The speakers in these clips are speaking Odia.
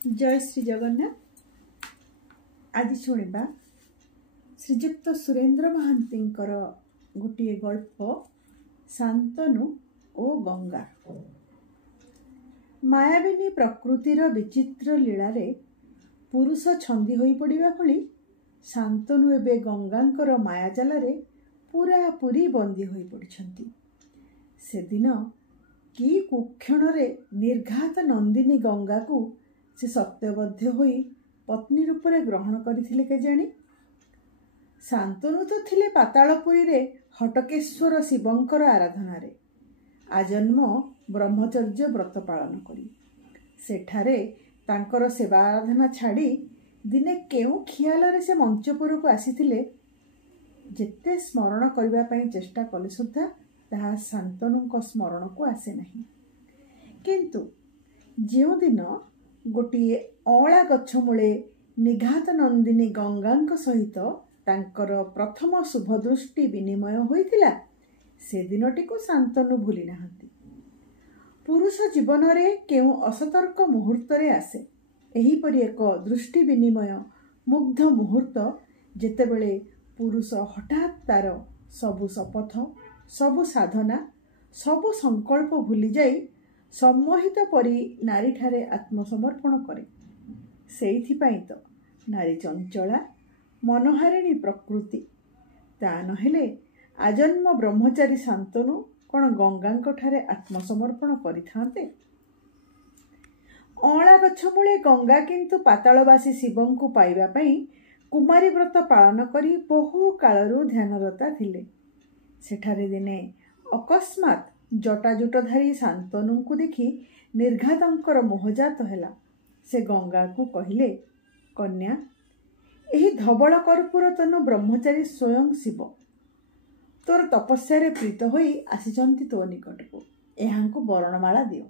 जय श्री जगन्नाथ। आज शुणा श्रीजुक्त सुरेंद्र महांतींकर गोटे गल्प शांतनु ओ गंगा। मायाविनी प्रकृतिर विचित्र लीलारे पुरुष छंदी होई पड़िबा भली शांतनु एबे गंगांकर मायाजालारे पूरापूरी बंदी होई पड़िछंती। सेदिन कि कुक्षणरे निर्घात नंदिनी गंगा को से सत्यबद्ध होई पत्नी रूपरे ग्रहण करथिले केजाणी। शांतनु तो थिले पातालपुरी रे हटकेश्वर शिवंकर आराधनारे आजन्म ब्रह्मचर्य व्रत पालन करी सेठारे तांकर सेवा आराधना छाड़ी दिने केउ खियालरे से मंचपुर को आसीथिले। जेते स्मरण करबा पई चेष्टा कले सुद्धा ताहा शांतनुंक स्मरण को आसे नहीं। किंतु जेउ दिन गोटे अँला गछ मूले निघात नंदिनी गंगांक सहित तांकर प्रथम शुभ दृष्टि विनिमय होइतिला से दिनटी को शांतनु भूली नाहंती। पुरुष जीवन रे केउ असतर्क मुहूर्त रे आसे एहीपरि एक दृष्टि विनिमय मुग्ध मुहूर्त जेतेबेले पुरुष हठात तार सबु शपथ सबु साधना सबु संकल्प भूली जाई सम्मोहित परी नारी ठारे आत्मसमर्पण करे। सेइथिपाई तो नारी चंचला मनोहारिणी प्रकृति ता नहेले आजन्म ब्रह्मचारी शांतनु कौन गंगांक ठारे आत्मसमर्पण करिथांते। अँला गछ मूले गंगा किंतु पातालवासी शिवं को पाइबा पई कुमारी व्रत पालन करी बहु कालरू ध्यानरता थिले। सेठारे दिने अकस्मात जटाजुटधारी शांतनु को देखी निर्घातंकर मोहजात हैला। से गंगा को कहिले, कन्या एही धवल कर्पूर तनु ब्रह्मचारी स्वयं शिव तोर तपस्या प्रीत होई आसीचंती तो निकट को एहांको बरणमाला दियो।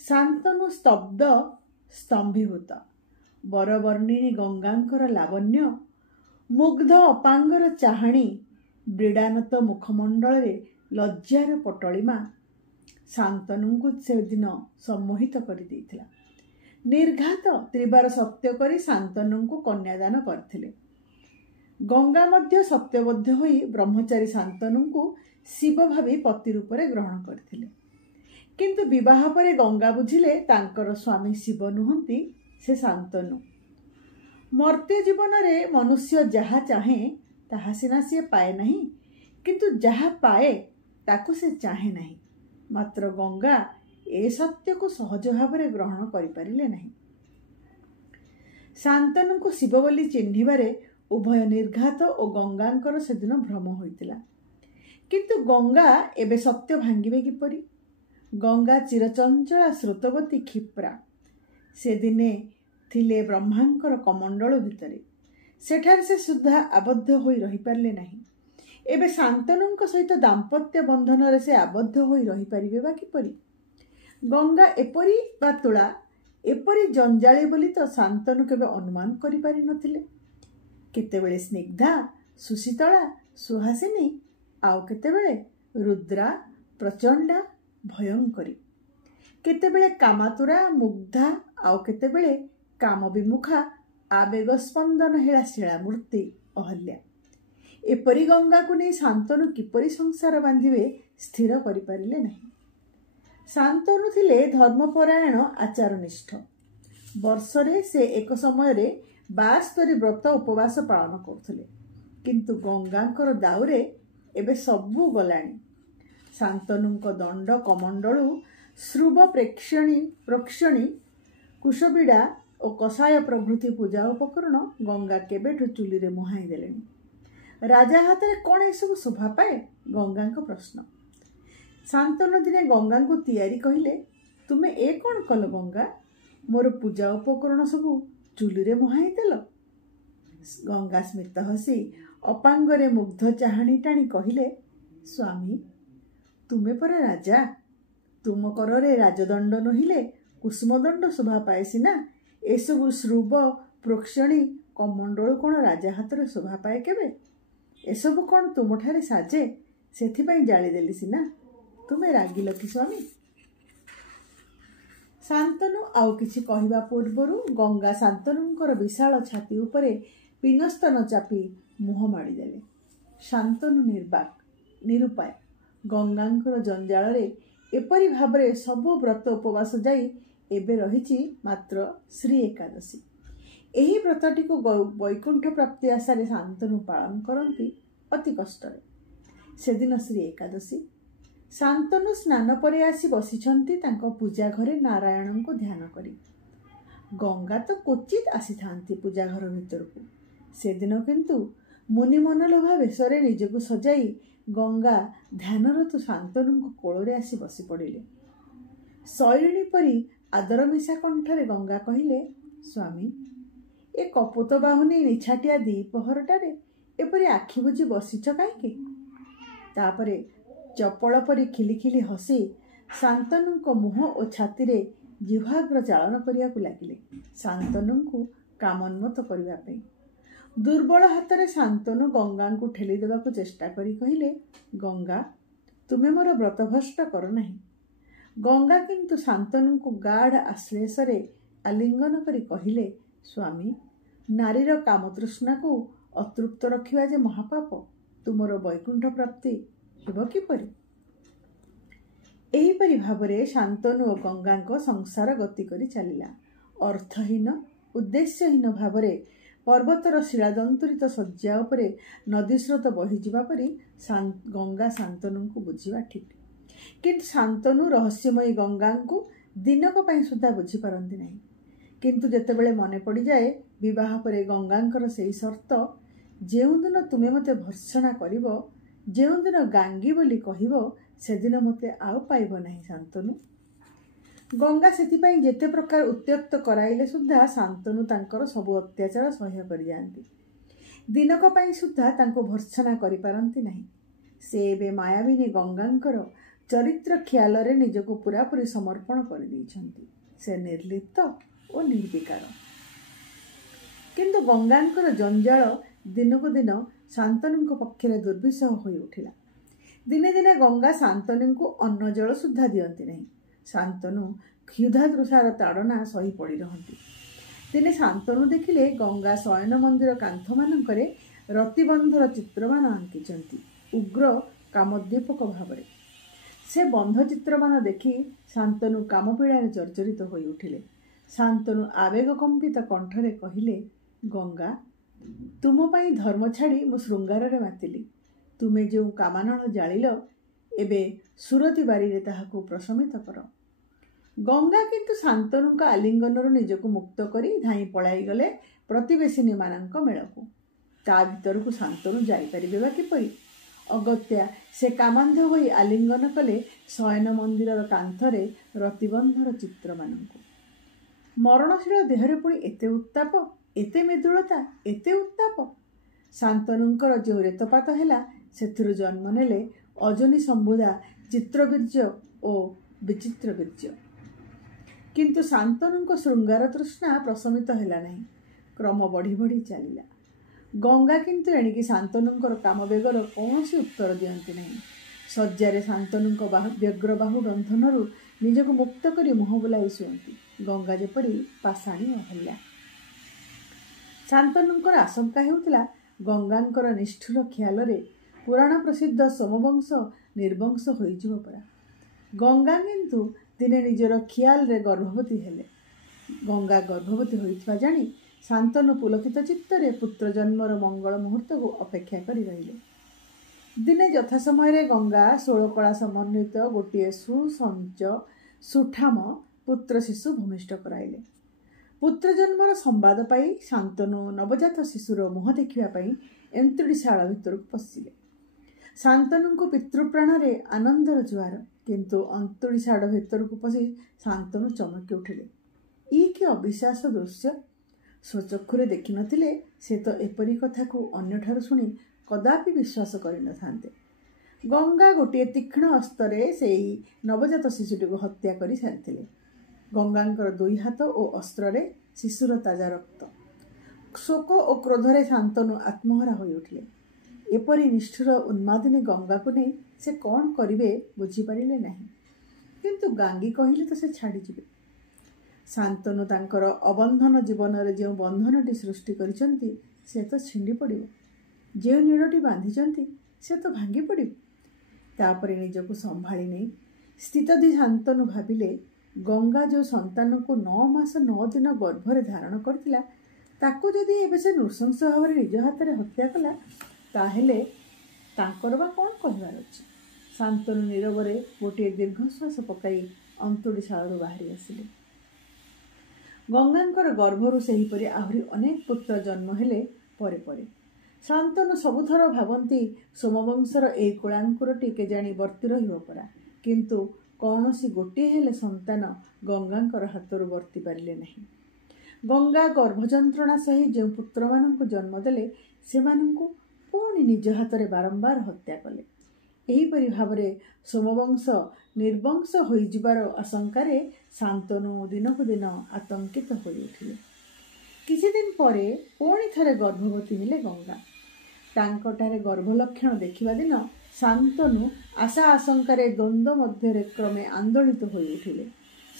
शांतनु स्तब्ध स्तंभीभूत बरवर्णिनी गंगांकर लावण्य मुग्ध अपांगर चाहाणी ब्रीडानत मुखमंडल रे लज्जार पटलिमा शांतनु को से दिन सम्मोहित करि देइथिला। निर्घात त्रिबार सत्य करी शांतनु को कन्यादान करथिले। गंगा मध्य सत्यबद्ध होई ब्रह्मचारी शांतनु को शिव भावी पति रूपरे ग्रहण करथिले। किंतु विवाह परे गंगा बुझिले तांकर स्वामी शिव नुहंती से शांतनु। मर्त्य जीवन रे मनुष्य जहा चाहे ताहा सिना से पाए नहीं, किंतु जहा पाए ताकू से चाहे नहीं। मात्र गंगा ए सत्य को सहज भाव ग्रहण करिपारिले नहीं। शांतनु को शिव बोली चिन्हिबारे उभय निर्घात और गंगांकर सेदिन भ्रम होइतिला। किंतु गंगा एबे सत्य भांगिबे किपरि? गंगा चिरचंचला स्रोतवती क्षिप्रा से दिने थिले ब्रह्मांकर कमंडल भितरे सेठार से सुद्धा आबद्ध होई रही पारले नहीं। एबे शांतनुंक सहित दाम्पत्य बंधन रे से आबद्ध होई रही पारिबे बा किपरि? गंगा एपरी बा तुला एपरी जंजाली बोली तो शांतनु केबे अनुमान करि पारि नथिले। केतेबेले स्निग्धा सुशीतला सुहासिनी आउ केतेबेले रुद्रा प्रचंडा भयंकरी, केतेबेले कामातुरा मुग्धा आउ केतेबेले काम विमुखा आवेग स्पंदन हेला शिला मूर्ति अहल्या। एपरी गंगा को नहीं शांतनु किपरि संसार बांधिबे स्थिर करि पारिले नहीं। शांतनु थिले धर्मपरायण आचारनिष्ठ। वर्षरे से एक समय रे 72 व्रत उपवास पालन करथुले। किंतु गंगांकर दाउरे एबे सबु गलाणी। शांतनुंक दंड कमंडलु श्रुव प्रेक्षणी कुशबीड़ा और कषाय प्रभृति पूजा उपकरण गंगा केबेठु चुली रे मुहाई देलेनी। राजा हाथ में कौन ये सब शोभा पाए? गंगा को प्रश्न। शांतनु दिने गंगा को तैयारी कहले, तुमे ए कौन कल गंगा? मोर पूजा उपकरण सब चुली रे मुहाई देल। गंगा स्मित हसी अपांगरे मुग्ध चाहाणी टाणी कहले, स्वामी तुमे पर राजा, तुम करे राजदंड नहिले कुसुमदंड शोभा पाए सिना। एसबू श्रुव प्रोक्षणी कमंडल कौन राजा हाथ में शोभा पाए केबे? एसबू कौन तुम ठारे साजे सेथिपाई जाली देली सिना। तुमे रागिल कि स्वामी? ଶାନ୍ତନୁ ଆଉ କିଛି କହିବା ପୂର୍ବରୁ ଗଙ୍ଗା ଶାନ୍ତନୁଙ୍କର ବିଶାଳ ଛାତି ଉପରେ ପିନସ୍ତନ ଚାପି ମୁହଁ ମାଡ଼ିଦେଲେ। ଶାନ୍ତନୁ ନିରୁପାୟ। ଗଙ୍ଗାଙ୍କର ଜଞ୍ଜାଳରେ ଏପରି ଭାବରେ ସବୁ ବ୍ରତ ଉପବାସ ଯାଇ ଏବେ ରହିଛି ମାତ୍ର ଶ୍ରୀ ଏକାଦଶୀ। ଏହି ବ୍ରତଟିକୁ ବୈକୁଣ୍ଠ ପ୍ରାପ୍ତି ଆଶାରେ ଶାନ୍ତନୁ ପାଳନ କରନ୍ତି ଅତି କଷ୍ଟରେ। ସେଦିନ ଶ୍ରୀ ଏକାଦଶୀ। ଶାନ୍ତନୁ ସ୍ନାନ ପରେ ଆସି ବସିଛନ୍ତି ତାଙ୍କ ପୂଜା ଘରେ ନାରାୟଣଙ୍କୁ ଧ୍ୟାନ କରି। ଗଙ୍ଗା ତ କ୍ୱଚିତ୍ ଆସିଥାନ୍ତି ପୂଜା ଘର ଭିତରକୁ। ସେଦିନ କିନ୍ତୁ ମୁନି ମନଲୋଭା ବେଶରେ ନିଜକୁ ସଜାଇ ଗଙ୍ଗା ଧ୍ୟାନରତ ଶାନ୍ତନୁଙ୍କ କୋଳରେ ଆସି ବସି ପଡ଼ିଲେ। ଶୈଳିଣୀ ପରି ଆଦର ମିଶା କଣ୍ଠରେ ଗଙ୍ଗା କହିଲେ, ସ୍ୱାମୀ, ଏ କପୋତ ବାହୁନୀ ନିଛାଟିଆ ଦ୍ୱିପହରଟାରେ ଏପରି ଆଖି ବୁଜି ବସିଛ କାହିଁକି? ତାପରେ ଚପଳ ପରି ଖିଲିଖିଲି ହସି ଶାନ୍ତନୁଙ୍କ ମୁହଁ ଓ ଛାତିରେ ଜିହ୍ୱାଗ୍ର ଚାଳନ କରିବାକୁ ଲାଗିଲେ ଶାନ୍ତନୁଙ୍କୁ କାମୋନ୍ମତ୍ତ କରିବା ପାଇଁ। ଦୁର୍ବଳ ହାତରେ ଶାନ୍ତନୁ ଗଙ୍ଗାଙ୍କୁ ଠେଲି ଦେବାକୁ ଚେଷ୍ଟା କରି କହିଲେ, ଗଙ୍ଗା, ତୁମେ ମୋର ବ୍ରତଭ୍ରଷ୍ଟ କର ନାହିଁ। ଗଙ୍ଗା କିନ୍ତୁ ଶାନ୍ତନୁଙ୍କୁ ଗାଢ଼ ଆଶ୍ଲେଷରେ ଆଲିଙ୍ଗନ କରି କହିଲେ, ସ୍ୱାମୀ, ନାରୀର କାମତୃଷ୍ଣାକୁ ଅତୃପ୍ତ ରଖିବା ଯେ ମହାପାପ। ତୁମର ବୈକୁଣ୍ଠ ପ୍ରାପ୍ତି ହେବ କିପରି? ଏହିପରି ଭାବରେ ଶାନ୍ତନୁ ଓ ଗଙ୍ଗାଙ୍କ ସଂସାର ଗତି କରି ଚାଲିଲା। ଅର୍ଥହୀନ ଉଦ୍ଦେଶ୍ୟହୀନ ଭାବରେ ପର୍ବତର ଶିଳାଦନ୍ତରିତ ଶଯ୍ୟା ଉପରେ ନଦୀସ୍ରୋତ ବହିଯିବା ପରି ଗଙ୍ଗା ଶାନ୍ତନୁଙ୍କୁ ବୁଝିବା ଠିକ୍। କିନ୍ତୁ ଶାନ୍ତନୁ ରହସ୍ୟମୟୀ ଗଙ୍ଗାଙ୍କୁ ଦିନକ ପାଇଁ ସୁଦ୍ଧା ବୁଝିପାରନ୍ତି ନାହିଁ। କିନ୍ତୁ ଯେତେବେଳେ ମନେ ପଡ଼ିଯାଏ ବିବାହ ପରେ ଗଙ୍ଗାଙ୍କର ସେହି ସର୍ତ୍ତ, ଯେଉଁଦିନ ତୁମେ ମୋତେ ଭର୍ତ୍ସନା କରିବ, ଯେଉଁଦିନ ଗାଙ୍ଗୀ ବୋଲି କହିବ, ସେଦିନ ମୋତେ ଆଉ ପାଇବ ନାହିଁ ଶାନ୍ତନୁ। ଗଙ୍ଗା ସେଥିପାଇଁ ଯେତେ ପ୍ରକାର ଉତ୍ତ୍ୟକ୍ତ କରାଇଲେ ସୁଦ୍ଧା ଶାନ୍ତନୁ ତାଙ୍କର ସବୁ ଅତ୍ୟାଚାର ସହ୍ୟ କରିଯାଆନ୍ତି। ଦିନକ ପାଇଁ ସୁଦ୍ଧା ତାଙ୍କୁ ଭର୍ତ୍ସନା କରିପାରନ୍ତି ନାହିଁ। ସେ ଏବେ ମାୟାବିନୀ ଗଙ୍ଗାଙ୍କର ଚରିତ୍ର ଖିଆଲରେ ନିଜକୁ ପୂରାପୂରି ସମର୍ପଣ କରିଦେଇଛନ୍ତି। ସେ ନିର୍ଲିପ୍ତ ଓ ନିର୍ବିକାର। କିନ୍ତୁ ଗଙ୍ଗାଙ୍କର ଜଞ୍ଜାଳ ଦିନକୁ ଦିନ ଶାନ୍ତନୁଙ୍କ ପକ୍ଷରେ ଦୁର୍ବିସହ ହୋଇ ଉଠିଲା। ଦିନେ ଦିନେ ଗଙ୍ଗା ଶାନ୍ତନୁଙ୍କୁ ଅନ୍ନ ଜଳ ସୁଦ୍ଧା ଦିଅନ୍ତି ନାହିଁ। ଶାନ୍ତନୁ କ୍ଷୁଧାତୃଷାର ତାଡ଼ନା ସହି ପଡ଼ି ରହନ୍ତି। ଦିନେ ଶାନ୍ତନୁ ଦେଖିଲେ ଗଙ୍ଗା ଶୟନ ମନ୍ଦିର କାନ୍ଥମାନଙ୍କରେ ରତିବନ୍ଧର ଚିତ୍ରମାନ ଆଙ୍କିଛନ୍ତି ଉଗ୍ର କାମୋଦ୍ଦୀପକ ଭାବରେ। ସେ ବନ୍ଧ ଚିତ୍ରମାନ ଦେଖି ଶାନ୍ତନୁ କାମପୀଡ଼ାରେ ଜର୍ଜରିତ ହୋଇ ଉଠିଲେ। ଶାନ୍ତନୁ ଆବେଗକମ୍ପିତ କଣ୍ଠରେ କହିଲେ, ଗଙ୍ଗା, ତୁମ ପାଇଁ ଧର୍ମ ଛାଡ଼ି ମୁଁ ଶୃଙ୍ଗାରରେ ମାତିଲି। ତୁମେ ଯେଉଁ କାମାନଳ ଜାଳିଲ, ଏବେ ସୁରତି ବାରିରେ ତାହାକୁ ପ୍ରଶମିତ କର। ଗଙ୍ଗା କିନ୍ତୁ ଶାନ୍ତନୁଙ୍କ ଆଲିଙ୍ଗନରୁ ନିଜକୁ ମୁକ୍ତ କରି ଧାଇଁ ପଳାଇଗଲେ ପ୍ରତିବେଶିନୀମାନଙ୍କ ମେଳକୁ। ତା ଭିତରକୁ ଶାନ୍ତନୁ ଯାଇପାରିବେ ବା କିପରି? ଅଗତ୍ୟା ସେ କାମାନ୍ଧ ହୋଇ ଆଲିଙ୍ଗନ କଲେ ଶୟନ ମନ୍ଦିରର କାନ୍ଥରେ ରତିବନ୍ଧର ଚିତ୍ରମାନଙ୍କୁ। ମରଣଶୀଳ ଦେହରେ ପୁଣି ଏତେ ଉତ୍ତାପ, ଏତେ ମୃଦୁଳତା, ଏତେ ଉତ୍ତାପ! ଶାନ୍ତନୁଙ୍କର ଯେଉଁ ରେତପାତ ହେଲା, ସେଥିରୁ ଜନ୍ମ ନେଲେ ଅଜନୀ ସମ୍ବୁଧା ଚିତ୍ରବୀର୍ଯ୍ୟ ଓ ବିଚିତ୍ର ବୀର୍ଯ୍ୟ। କିନ୍ତୁ ଶାନ୍ତନୁଙ୍କ ଶୃଙ୍ଗାର ତୃଷ୍ଣା ପ୍ରଶମିତ ହେଲା ନାହିଁ, କ୍ରମ ବଢ଼ି ବଢ଼ି ଚାଲିଲା। ଗଙ୍ଗା କିନ୍ତୁ ଏଣିକି ଶାନ୍ତନୁଙ୍କର କାମବେଗର କୌଣସି ଉତ୍ତର ଦିଅନ୍ତି ନାହିଁ। ଶଯ୍ୟାରେ ଶାନ୍ତନୁଙ୍କ ବ୍ୟଗ୍ରବାହୁ ବନ୍ଧନରୁ ନିଜକୁ ମୁକ୍ତ କରି ମୁହଁ ବୁଲାଇ ଶୁଅନ୍ତି ଗଙ୍ଗା ଯେପରି ପାଷାଣୀ ଅହଲ୍ୟା। ଶାନ୍ତନୁଙ୍କର ଆଶଙ୍କା ହେଉଥିଲା ଗଙ୍ଗାଙ୍କର ନିଷ୍ଠୁର ଖିଆଲରେ ପୁରାଣ ପ୍ରସିଦ୍ଧ ସୋମବଂଶ ନିର୍ବଂଶ ହୋଇଯିବ ପରା। ଗଙ୍ଗା କିନ୍ତୁ ଦିନେ ନିଜର ଖିଆଲରେ ଗର୍ଭବତୀ ହେଲେ। ଗଙ୍ଗା ଗର୍ଭବତୀ ହୋଇଥିବା ଜାଣି ଶାନ୍ତନୁ ପୁଲକିତ ଚିତ୍ତରେ ପୁତ୍ର ଜନ୍ମର ମଙ୍ଗଳ ମୁହୂର୍ତ୍ତକୁ ଅପେକ୍ଷା କରି ରହିଲେ। ଦିନେ ଯଥା ସମୟରେ ଗଙ୍ଗା 16 କଳା ସମନ୍ୱିତ ଗୋଟିଏ ସୁଠାମ ପୁତ୍ର ଶିଶୁ ଭୂମିଷ୍ଠ କରାଇଲେ। ପୁତ୍ର ଜନ୍ମର ସମ୍ବାଦ ପାଇ ଶାନ୍ତନୁ ନବଜାତ ଶିଶୁର ମୁହଁ ଦେଖିବା ପାଇଁ ଏନ୍ତୁଡ଼ିଶାଳ ଭିତରକୁ ପଶିଲେ। ଶାନ୍ତନୁଙ୍କୁ ପିତୃପ୍ରାଣରେ ଆନନ୍ଦର ଜୁଆର। କିନ୍ତୁ ଅନ୍ତୁଡ଼ିଶାଳ ଭିତରକୁ ପଶି ଶାନ୍ତନୁ ଚମକି ଉଠିଲେ। ଇଏ କି ଅବିଶ୍ୱାସ ଦୃଶ୍ୟ! ସ୍ୱଚକ୍ଷୁରେ ଦେଖିନଥିଲେ ସେ ତ ଏପରି କଥାକୁ ଅନ୍ୟଠାରୁ ଶୁଣି କଦାପି ବିଶ୍ୱାସ କରିନଥାନ୍ତେ। ଗଙ୍ଗା ଗୋଟିଏ ତୀକ୍ଷ୍ଣ ଅସ୍ତ୍ରରେ ସେହି ନବଜାତ ଶିଶୁଟିକୁ ହତ୍ୟା କରି ସାରିଥିଲେ। ଗଙ୍ଗାଙ୍କର 2 ହାତ ଓ ଅସ୍ତ୍ରରେ ଶିଶୁର ତାଜା ରକ୍ତ। ଶୋକ ଓ କ୍ରୋଧରେ ଶାନ୍ତନୁ ଆତ୍ମହରା ହୋଇ ଉଠିଲେ। ଏପରି ନିଷ୍ଠୁର ଉନ୍ମାଦିନୀ ଗଙ୍ଗାକୁ ନେଇ ସେ କ'ଣ କରିବେ ବୁଝିପାରିଲେ ନାହିଁ। କିନ୍ତୁ ଗାଙ୍ଗୀ କହିଲେ ତ ସେ ଛାଡ଼ିଯିବେ। ଶାନ୍ତନୁ ତାଙ୍କର ଅବନ୍ଧନ ଜୀବନରେ ଯେଉଁ ବନ୍ଧନଟି ସୃଷ୍ଟି କରିଛନ୍ତି ସେ ତ ଛିଣ୍ଡି ପଡ଼ିବ, ଯେଉଁ ନୀଡ଼ଟି ବାନ୍ଧିଛନ୍ତି ସେ ତ ଭାଙ୍ଗି ପଡ଼ିବ। ତାପରେ ନିଜକୁ ସମ୍ଭାଳି ନେଇ ସ୍ଥିତଧୀ ଶାନ୍ତନୁ ଭାବିଲେ, ଗଙ୍ଗା ଯେଉଁ ସନ୍ତାନକୁ 9 ମାସ 9 ଦିନ ଗର୍ଭରେ ଧାରଣ କରିଥିଲା ତାକୁ ଯଦି ଏବେ ସେ ନୃଶଂସ ଭାବରେ ନିଜ ହାତରେ ହତ୍ୟା କଲା ତାହେଲେ ତାଙ୍କର ବା କ'ଣ କହିବାର ଅଛି। ଶାନ୍ତନୁ ନୀରବରେ ଗୋଟିଏ ଦୀର୍ଘଶ୍ୱାସ ପକାଇ ଅନ୍ତୁଡ଼ିଶାଳରୁ ବାହାରି ଆସିଲେ। ଗଙ୍ଗାଙ୍କର ଗର୍ଭରୁ ସେହିପରି ଆହୁରି ଅନେକ ପୁତ୍ର ଜନ୍ମ ହେଲେ ପରେ ପରେ। ଶାନ୍ତନୁ ସବୁଥର ଭାବନ୍ତି ସୋମବଂଶର ଏହି କୁଳାଙ୍କୁରଟି କେଜାଣି ବର୍ତ୍ତି ରହିବ ପରା, କିନ୍ତୁ କୌଣସି ଗୋଟିଏ ହେଲେ ସନ୍ତାନ ଗଙ୍ଗାଙ୍କର ହାତରୁ ବର୍ତ୍ତି ପାରିଲେ ନାହିଁ। ଗଙ୍ଗା ଗର୍ଭଯନ୍ତ୍ରଣା ସହି ଯେଉଁ ପୁତ୍ରମାନଙ୍କୁ ଜନ୍ମ ଦେଲେ ସେମାନଙ୍କୁ ପୁଣି ନିଜ ହାତରେ ବାରମ୍ବାର ହତ୍ୟା କଲେ। ଏହିପରି ଭାବରେ ସୋମବଂଶ ନିର୍ବଂଶ ହୋଇଯିବାର ଆଶଙ୍କାରେ ଶାନ୍ତନୁ ଦିନକୁ ଦିନ ଆତଙ୍କିତ ହୋଇଉଠିଲେ। କିଛିଦିନ ପରେ ପୁଣି ଥରେ ଗର୍ଭବତୀ ହେଲେ ଗଙ୍ଗା। ତାଙ୍କଠାରେ ଗର୍ଭଲକ୍ଷଣ ଦେଖିବା ଦିନ ଶାନ୍ତନୁ ଆଶା ଆଶଙ୍କାରେ ଦ୍ୱନ୍ଦ୍ୱ ମଧ୍ୟରେ କ୍ରମେ ଆନ୍ଦୋଳିତ ହୋଇଉଠିଲେ।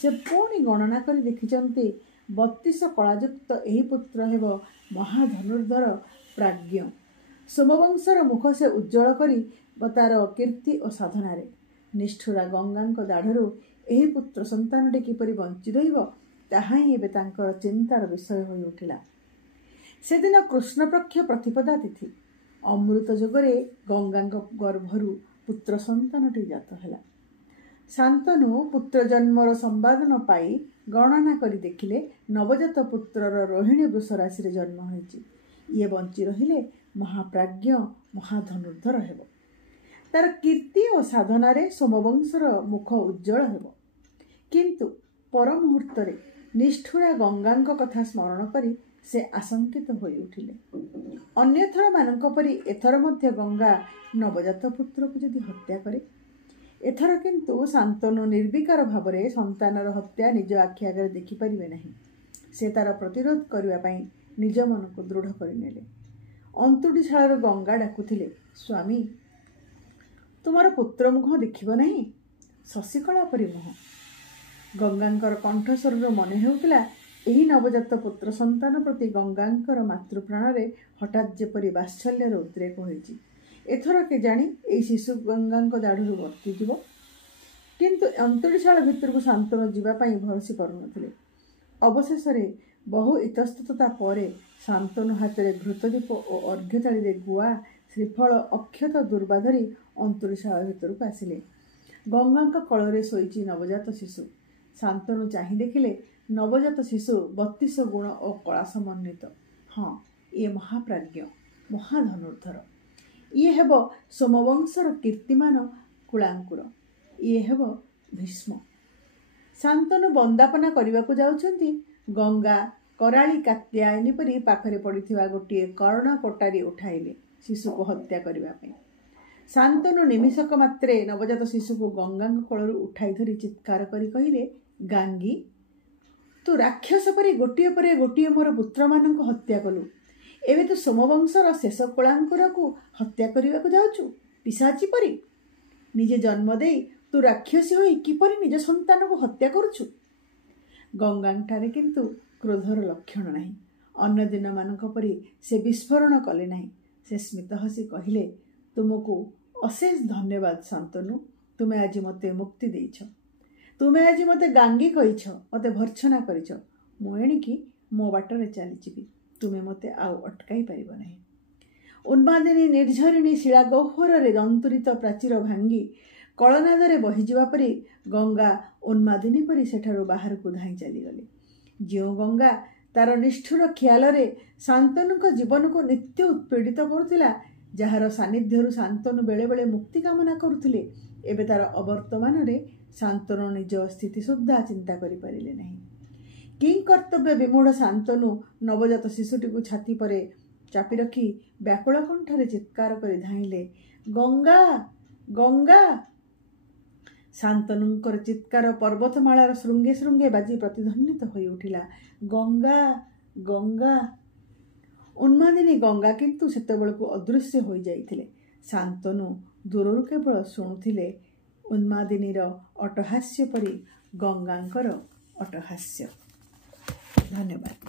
ସେ ପୁଣି ଗଣନା କରି ଦେଖିଛନ୍ତି 32 କଳାଯୁକ୍ତ ଏହି ପୁତ୍ର ହେବ ମହାଧନୁର୍ଦ୍ଧର ପ୍ରାଜ୍ଞ। ସୋମବଂଶର ମୁଖ ସେ ଉଜ୍ଜ୍ୱଳ କରି ତାର କୀର୍ତ୍ତି ଓ ସାଧନାରେ। ନିଷ୍ଠୁରା ଗଙ୍ଗାଙ୍କ ଦାଢ଼ରୁ ଏହି ପୁତ୍ର ସନ୍ତାନଟି କିପରି ବଞ୍ଚି ରହିବ ତାହା ହିଁ ଏବେ ତାଙ୍କର ଚିନ୍ତାର ବିଷୟ ହୋଇ ଉଠିଲା। ସେଦିନ କୃଷ୍ଣପକ୍ଷ ପ୍ରତିପଦା ତିଥି। ଅମୃତ ଯୋଗରେ ଗଙ୍ଗାଙ୍କ ଗର୍ଭରୁ ପୁତ୍ର ସନ୍ତାନଟି ଜାତ ହେଲା। ଶାନ୍ତନୁ ପୁତ୍ର ଜନ୍ମର ସମ୍ବାଦନ ପାଇ ଗଣନା କରି ଦେଖିଲେ ନବଜାତ ପୁତ୍ରର ରୋହିଣୀ ବୃଷ ରାଶିରେ ଜନ୍ମ ହୋଇଛି। ଇଏ ବଞ୍ଚି ରହିଲେ ମହାପ୍ରାଜ୍ଞ ମହାଧନୁର୍ଦ୍ଧର ହେବ। ତାର କୀର୍ତ୍ତି ଓ ସାଧନାରେ ସୋମବଂଶର ମୁଖ ଉଜ୍ଜ୍ୱଳ ହେବ। କିନ୍ତୁ ପର ମୁହୂର୍ତ୍ତରେ ନିଷ୍ଠୁରା ଗଙ୍ଗାଙ୍କ କଥା ସ୍ମରଣ କରି ସେ ଆଶଙ୍କିତ ହୋଇ ଉଠିଲେ। ଅନ୍ୟଥର ମାନଙ୍କ ପରି ଏଥର ମଧ୍ୟ ଗଙ୍ଗା ନବଜାତ ପୁତ୍ରକୁ ଯଦି ହତ୍ୟା କରେ। ଏଥର କିନ୍ତୁ ଶାନ୍ତନୁ ନିର୍ବିକାର ଭାବରେ ସନ୍ତାନର ହତ୍ୟା ନିଜ ଆଖି ଆଗରେ ଦେଖିପାରିବେ ନାହିଁ। ସେ ତାର ପ୍ରତିରୋଧ କରିବା ପାଇଁ ନିଜ ମନକୁ ଦୃଢ଼ କରିନେଲେ। ଅନ୍ତୁଡ଼ିଶାଳରୁ ଗଙ୍ଗା ଡାକୁଥିଲେ, ସ୍ୱାମୀ, ତୁମର ପୁତ୍ର ମୁଖ ଦେଖିବ ନାହିଁ? ଶଶିକଳା ପରି ମୁହଁ। ଗଙ୍ଗାଙ୍କର କଣ୍ଠସ୍ୱରରୁ ମନେ ହେଉଥିଲା ଏହି ନବଜାତ ପୁତ୍ର ସନ୍ତାନ ପ୍ରତି ଗଙ୍ଗାଙ୍କର ମାତୃପ୍ରାଣରେ ହଠାତ୍ ଯେପରି ବାତ୍ସଲ୍ୟର ଉଦ୍ରେକ ହୋଇଛି। ଏଥର କେଜାଣି ଏହି ଶିଶୁ ଗଙ୍ଗାଙ୍କ ଦାଢ଼ରୁ ବର୍ତ୍ତିଯିବ। କିନ୍ତୁ ଅନ୍ତୁଡ଼ିଶାଳ ଭିତରକୁ ଶାନ୍ତନୁ ଯିବା ପାଇଁ ଭରସି ପାରୁନଥିଲେ। ଅବଶେଷରେ ବହୁ ଇତସ୍ତତା ପରେ ଶାନ୍ତନୁ ହାତରେ ଘୃତଦୀପ ଓ ଅର୍ଘ୍ୟଥାଳିରେ ଗୁଆ, ଶ୍ରୀଫଳ, ଅକ୍ଷତ ଦୁର୍ବା ଧରି ଅନ୍ତୁଡ଼ିଶାଳ ଭିତରକୁ ଆସିଲେ। ଗଙ୍ଗାଙ୍କ କୋଳରେ ଶୋଇଛି ନବଜାତ ଶିଶୁ। ଶାନ୍ତନୁ ଚାହିଁ ଦେଖିଲେ ନବଜାତ ଶିଶୁ 32 ଗୁଣ ଓ କଳା ସମନ୍ୱିତ। ହଁ, ଇଏ ମହାପ୍ରାଜ୍ଞ ମହାଧନୁର୍ଦ୍ଧର। ଇଏ ହେବ ସୋମବଂଶର କୀର୍ତ୍ତିମାନ କୁଳାଙ୍କୁର। ଇଏ ହେବ ଭୀଷ୍ମ। ଶାନ୍ତନୁ ବନ୍ଦାପନା କରିବାକୁ ଯାଉଛନ୍ତି। ଗଙ୍ଗା କରାଳି କାତ୍ୟାୟନୀ ପରି ପାଖରେ ପଡ଼ିଥିବା ଗୋଟିଏ କର୍ଣ୍ଣ କୋଟାରୀ ଉଠାଇଲେ ଶିଶୁକୁ ହତ୍ୟା କରିବା ପାଇଁ। ଶାନ୍ତନୁ ନିମିଷକ ମାତ୍ରେ ନବଜାତ ଶିଶୁକୁ ଗଙ୍ଗାଙ୍କ କୋଳରୁ ଉଠାଇ ଧରି ଚିତ୍କାର କରି କହିଲେ, ଗାଙ୍ଗୀ, ତୁ ରାକ୍ଷସ ପରି ଗୋଟିଏ ପରେ ଗୋଟିଏ ମୋର ପୁତ୍ରମାନଙ୍କୁ ହତ୍ୟା କଲୁ। ଏବେ ତୁ ସୋମବଂଶର ଶେଷ କୁଳାଙ୍କୁରକୁ ହତ୍ୟା କରିବାକୁ ଯାଉଛୁ ପିଶାଚୀ ପରି। ନିଜେ ଜନ୍ମ ଦେଇ ତୁ ରାକ୍ଷସୀ ହୋଇ କିପରି ନିଜ ସନ୍ତାନକୁ ହତ୍ୟା କରୁଛୁ? ଗଙ୍ଗାଠାରେ କିନ୍ତୁ କ୍ରୋଧର ଲକ୍ଷଣ ନାହିଁ। ଅନ୍ୟ ଦିନମାନଙ୍କ ପରି ସେ ବିସ୍ଫୋରଣ କଲେ ନାହିଁ। ସେ ସ୍ମିତ ହସି କହିଲେ, ତୁମକୁ ଅଶେଷ ଧନ୍ୟବାଦ ଶାନ୍ତନୁ। ତୁମେ ଆଜି ମୋତେ ମୁକ୍ତି ଦେଇଛ। ତୁମେ ଆଜି ମୋତେ ଗାଙ୍ଗୀ କହିଛ, ମୋତେ ଭର୍ଚ୍ଛନା କରିଛ। ମୁଁ ଏଣିକି ମୋ ବାଟରେ ଚାଲିଯିବି। ତୁମେ ମୋତେ ଆଉ ଅଟକାଇ ପାରିବ ନାହିଁ। ଉନ୍ମାଦିନୀ ନିର୍ଝରିଣୀ ଶିଳା ଗହ୍ୱରରେ ଦନ୍ତୁରିତ ପ୍ରାଚୀର ଭାଙ୍ଗି କଳନାଦରେ ବହିଯିବା ପରି ଗଙ୍ଗା ଉନ୍ମାଦିନୀ ପରି ସେଠାରୁ ବାହାରକୁ ଧାଇଁ ଚାଲିଗଲେ। ଯେଉଁ ଗଙ୍ଗା ତାର ନିଷ୍ଠୁର ଖିଆଲରେ ଶାନ୍ତନୁଙ୍କ ଜୀବନକୁ ନିତ୍ୟ ଉତ୍ପୀଡ଼ିତ କରୁଥିଲା, ଯାହାର ସାନ୍ନିଧ୍ୟରୁ ଶାନ୍ତନୁ ବେଳେବେଳେ ମୁକ୍ତି କାମନା କରୁଥିଲେ, ଏବେ ତାର ଅବର୍ତ୍ତମାନରେ ଶାନ୍ତନୁ ନିଜ ସ୍ଥିତି ସୁଦ୍ଧା ଚିନ୍ତା କରିପାରିଲେ ନାହିଁ। କିଂକର୍ତ୍ତବ୍ୟ ବିମୂଢ଼ ଶାନ୍ତନୁ ନବଜାତ ଶିଶୁଟିକୁ ଛାତି ପରେ ଚାପି ରଖି ବ୍ୟାକୁଳ କଣ୍ଠରେ ଚିତ୍କାର କରି ଧାଇଁଲେ, ଗଙ୍ଗା, ଗଙ୍ଗା। ଶାନ୍ତନୁଙ୍କର ଚିତ୍କାର ପର୍ବତମାଳାର ଶୃଙ୍ଗେ ଶୃଙ୍ଗେ ବାଜି ପ୍ରତିଧ୍ୱନିତ ହୋଇ ଉଠିଲା, ଗଙ୍ଗା, ଗଙ୍ଗା। ଉନ୍ମାଦିନୀ ଗଙ୍ଗା କିନ୍ତୁ ସେତେବେଳକୁ ଅଦୃଶ୍ୟ ହୋଇଯାଇଥିଲେ। ଶାନ୍ତନୁ ଦୂରରୁ କେବଳ ଶୁଣୁଥିଲେ ଉନ୍ମାଦିନୀର ଅଟ୍ଟହାସ୍ୟ ପରି ଗଙ୍ଗାଙ୍କର ଅଟ୍ଟହାସ୍ୟ। ଧନ୍ୟବାଦ।